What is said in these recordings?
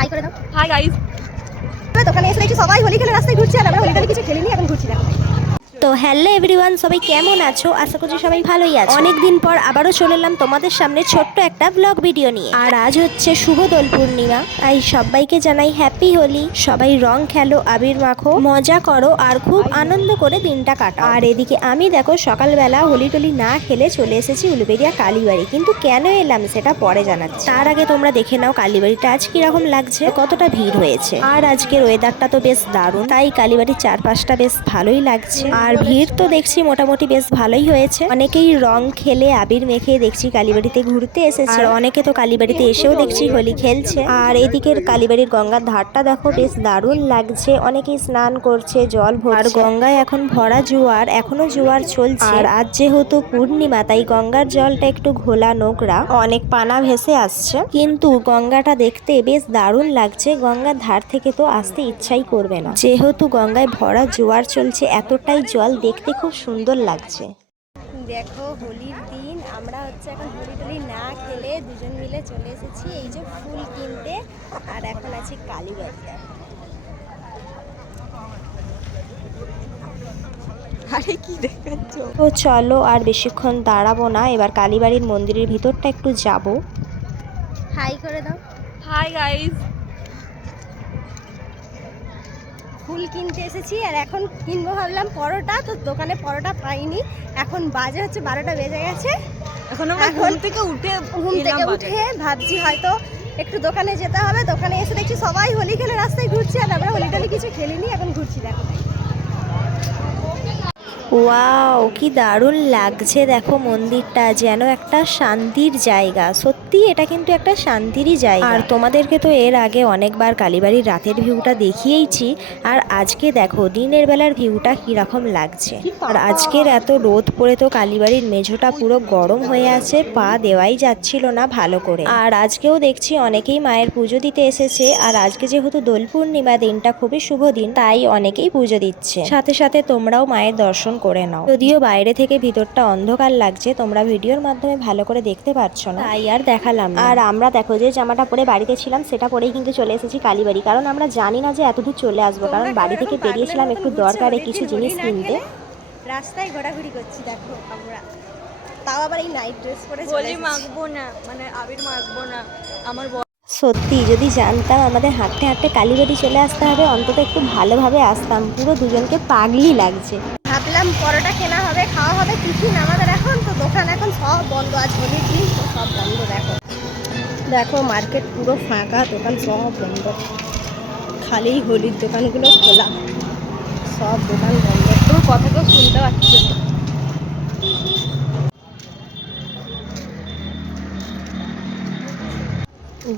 High করে দাও। Hi guys. দোকানে এসে দেখছি সবাই হোলি খেলে রাস্তায় ঘুরছে, আর আমরা হোলি খেলে কিছু খেলিনি, এখন ঘুরছি দেখো। তো হ্যালো এভরিওয়ান, সবাই কেমন আছো? আশা করছি সবাই ভালোই আছো। অনেকদিন পর আবারও চলে এলাম তোমাদের সামনে ছোট্ট একটা ব্লগ ভিডিও নিয়ে। আর আজ হচ্ছে শুভ দোল পূর্ণিমা, তাই সবাইকে জানাই হ্যাপি হোলি। সবাই রং খেলো, আবির মাখো, মজা করো আর খুব আনন্দ করে দিনটা কাটাও। আর এদিকে আমি দেখো সকালবেলা হোলি টোলি না খেলে চলে এসেছি উলুবেড়িয়া কালীবাড়ি। কিন্তু কেন এলাম সেটা পরে জানাচ্ছি, তার আগে তোমরা দেখে নাও কালীবাড়িটা আজ কিরকম লাগছে, কতটা ভিড় হয়েছে। আর আজকের ওয়েদারটা তো বেশ দারুণ, তাই কালীবাড়ির চারপাশটা বেশ ভালোই লাগছে। আর ভিড় তো দেখছি মোটামুটি বেশ ভালোই হয়েছে। অনেকেই রং খেলে আবির মেখে দেখছি কালীবাড়িতে ঘুরতে এসেছে, আর অনেকে তো কালীবাড়িতে এসেও দেখছি হোলি খেলছে। আর এদিকের কালীবাড়ির গঙ্গার ধারটা দেখো বেশ দারুণ লাগছে, অনেকেই স্নান করছে, জল ভরছে। আর গঙ্গায় এখন ভরা জোয়ার, এখনো জোয়ার চলছে। আর আজ যেহেতু পূর্ণিমা, তাই গঙ্গার জলটা একটু ঘোলা নোংরা, অনেক পানা ভেসে আসছে, কিন্তু গঙ্গাটা দেখতে বেশ দারুণ লাগছে। গঙ্গার ধার থেকে তো আসতে ইচ্ছাই করবে না, যেহেতু গঙ্গায় ভরা জোয়ার চলছে, এতটাই জল দেখতে খুব সুন্দর লাগছে। দেখো হোলির দিন আমরা হচ্ছে এখন হোলি টোলি না খেলে দুজন মিলে চলে এসেছি এই যে ফুল কিনতে। আর এখন আছি কালীবাড়িতে। আরে কি দেখাচ্ছ? তো চলো আর বেশিক্ষণ দাঁড়াবো না, এবার কালীবাড়ির মন্দিরের ভিতরটা একটু যাব। হাই করে দাও। Hi guys. ফুল কিনতে এসেছি, আর এখন কিনবো ভাবলাম পরোটা, তো দোকানে পরোটা পাইনি। এখন বাজে হচ্ছে 12টা বেজে গেছে। এখন আমরা ঘুম থেকে উঠে ভাবছি হয়তো একটু দোকানে যেতে হবে। দোকানে এসে দেখছি সবাই হোলি খেলে রাস্তায় ঘুরছে, আর আমরা হোলি টোলি কিছু খেলিনি, এখন ঘুরছি দেখো। ওয়াও, কি দারুণ লাগছে দেখো মন্দিরটা, যেন একটা শান্তির জায়গা। সত্যি এটা কিন্তু একটা শান্তিরই জায়গা। আর তোমাদেরকে তো এর আগে অনেকবার কালীবাড়ির রাতের ভিউটা দেখিয়েইছি, আর আজকে দেখো দিনের বেলার ভিউটা কিরকম লাগছে। আর আজকের এত রোদ পড়ে তো কালীবাড়ির মেঝোটা পুরো গরম হয়ে আছে, পা দেওয়াই যাচ্ছিল না ভালো করে। আর আজকেও দেখছি অনেকেই মায়ের পুজো দিতে এসেছে, আর আজকে যেহেতু দোল পূর্ণিমা, দিনটা খুবই শুভ দিন, তাই অনেকেই পুজো দিচ্ছে। সাথে সাথে তোমরাও মায়ের দর্শন করে নাও। যদিও বাইরে থেকে ভিতরটা অন্ধকার লাগছে, তোমরা ভিডিওর মাধ্যমে ভালো করে দেখতে পাচ্ছ না, তাই আর দেখালাম না। আর আমরা দেখো যে জামাটা পরে বাড়িতে ছিলাম সেটা পরেই কিন্তু চলে এসেছি কালীবাড়ি, কারণ আমরা জানি না যে এতদূর চলে আসবো, কারণ বাড়ি থেকে বেরিয়েছিলাম একটু দরকারে কিছু জিনিস কিনতে। রাস্তায় ঘোরাঘুরি করছি দেখো আমরা, তাও আবার এই নাইট ড্রেস পরে হোলি মাখবো না, মানে আবির মাখবো না। আমার সত্যি যদি জানতাম আমাদের হাঁটতে হাঁটতে কালীবাড়ি চলে আসতে হবে, অন্তত একটু ভালোভাবে আসতাম। পুরো দুজনকে পাগলি লাগছে। ভাবলাম পরোটা কেনা হবে, খাওয়া হবে, টিফিন আমাদের এখন তো দোকান এখন সব বন্ধ আছে, হোলির দিন তো সব বন্ধ। দেখো দেখো মার্কেট পুরো ফাঁকা, দোকান সব বন্ধ, খালি হোলির দোকানগুলো খোলা, সব দোকান বন্ধ। তোর কথা তো শুনতে পাচ্ছি না।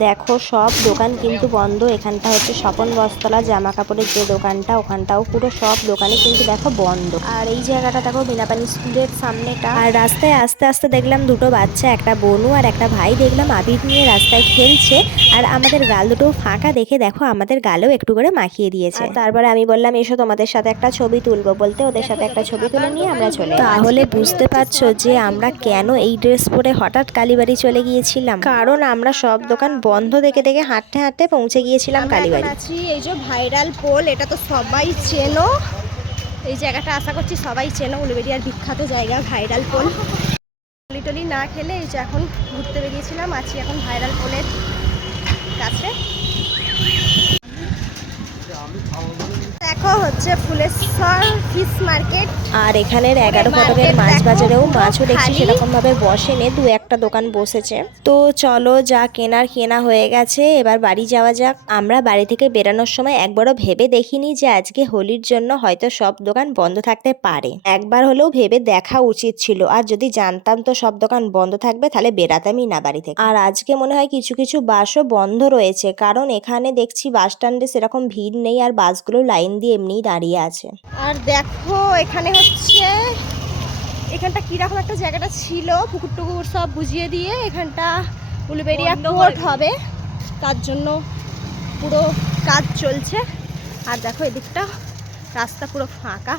দেখো সব দোকান কিন্তু বন্ধ। এখানটা হচ্ছে স্বপন বস্ত্রালয় জামা কাপড়ের যে দোকানটা, ওখানটাও পুরো সব দোকানে কিন্তু দেখো বন্ধ। আর এই জায়গাটা দেখো বিনাপানি স্কুলের সামনেটা। আর রাস্তায় আস্তে আস্তে দেখলাম দুটো বাচ্চা, একটা বোনু আর একটা ভাই, দেখলাম আবির নিয়ে রাস্তায় খেলছে। আর আমাদের গাল দুটো ফাঁকা দেখে দেখো আমাদের গালেও একটু করে মাখিয়ে দিয়েছে। তারপরে আমি বললাম এসো তোমাদের সাথে একটা ছবি তুলবো, বলতে ওদের সাথে একটা ছবি তুলে নিয়ে আমরা চলে। তাহলে বুঝতে পারছো যে আমরা কেন এই ড্রেস পরে হঠাৎ কালীবাড়ি চলে গিয়েছিলাম, কারণ আমরা সব দোকান বন্ধ দেখে দেখে হাঁটতে হাঁটতে পৌঁছে গিয়েছিলাম কালীবাড়ি। এই যে ভাইরাল পোল, এটা তো সবাই চেনো, এই জায়গাটা আশা করছি সবাই চেনো, উলুবেড়িয়ার বিখ্যাত জায়গা ভাইরাল পোল। হোলি টোলি না খেলে এই যে এখন ঘুরতে বেরিয়েছিলাম, আছি এখন ভাইরাল পোলের কাছে। দেখো হচ্ছে ফুলেশ্বর ফিশ মার্কেট, আর এখানের 11 ফটকের মাছ বাজারেও মাছও দেখছি সেরকম ভাবে বসেনি, দু একটা দোকান বসেছে। তো চলো যা কেনার কেনা হয়ে গেছে, এবার বাড়ি যাওয়া যাক। আমরা বাড়ি থেকে বেরানোর সময় একবারও ভেবে দেখিনি যে আজকে হোলির জন্য হয়তো সব দোকান বন্ধ থাকতে পারে, একবার হলেও ভেবে দেখা উচিত ছিল। আর যদি জানতাম তো সব দোকান বন্ধ থাকবে, তাহলে বেরাতামই না বাড়ি থেকে। আর আজকে মনে হয় কিছু কিছু বাসও বন্ধ রয়েছে, কারণ এখানে দেখছি বাস স্ট্যান্ডে সেরকম ভিড় নেই, আর বাসগুলো লাইন দিয়ে এমনিই দাঁড়িয়ে আছে। আর দেখো এখানে হচ্ছে এখানটা কিরকম একটা জায়গাটা ছিল, পুকুর টুকুর সব বুঝিয়ে দিয়ে এখানটা উলুবেড়িয়া কোর্ট হবে, তার জন্য পুরো কাজ চলছে। আর দেখো এদিকটা রাস্তা পুরো ফাঁকা,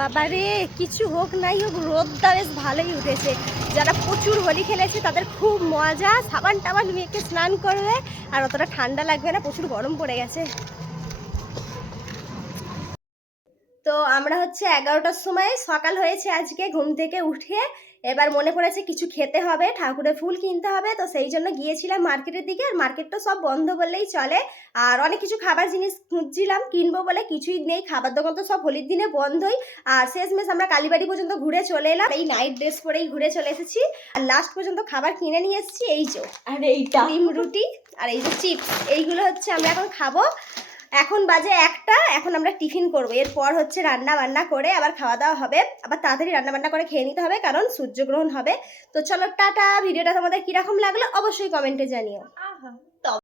বাবারে কিছু হোক নাই হোক রোদটা বেশ ভালোই উঠেছে। যারা প্রচুর হোলি খেলেছে তাদের খুব মজা, সাবান টাবান মেখে স্নান করবে আর অতটা ঠান্ডা লাগবে না, প্রচুর গরম পড়ে গেছে। তো আমরা হচ্ছে 11টার সময় সকাল হয়েছে আজকে, ঘুম থেকে উঠে এবার মনে পড়েছে কিছু খেতে হবে, ঠাকুরের ফুল কিনতে হবে, তো সেই জন্য গিয়েছিলাম মার্কেটের দিকে। আর মার্কেটটা সব বন্ধ বললেই চলে, আর অনেক কিছু খাবার জিনিস খুঁজছিলাম কিনবো বলে, কিছুই নেই, খাবার দোকান তো সব হোলির দিনে বন্ধই। আর শেষমেশ আমরা কালীবাড়ি পর্যন্ত ঘুরে চলে এলাম, এই নাইট ড্রেস পরেই ঘুরে চলে এসেছি। আর লাস্ট পর্যন্ত খাবার কিনে নিয়ে এসেছি, এই যে আর এইটা ডিম রুটি আর এই যে চিপস, এইগুলো হচ্ছে আমরা এখন খাবো। এখন বাজে 1টা, এখন আমরা টিফিন করবো, এরপর হচ্ছে রান্না বান্না করে আবার খাওয়া দাওয়া হবে, আবার তাড়াতাড়ি রান্না বান্না করে খেয়ে নিতে হবে কারণ সূর্যগ্রহণ হবে। তো চলো টাটা, ভিডিওটা তোমাদের কিরকম লাগলো অবশ্যই কমেন্টে জানিও। আহা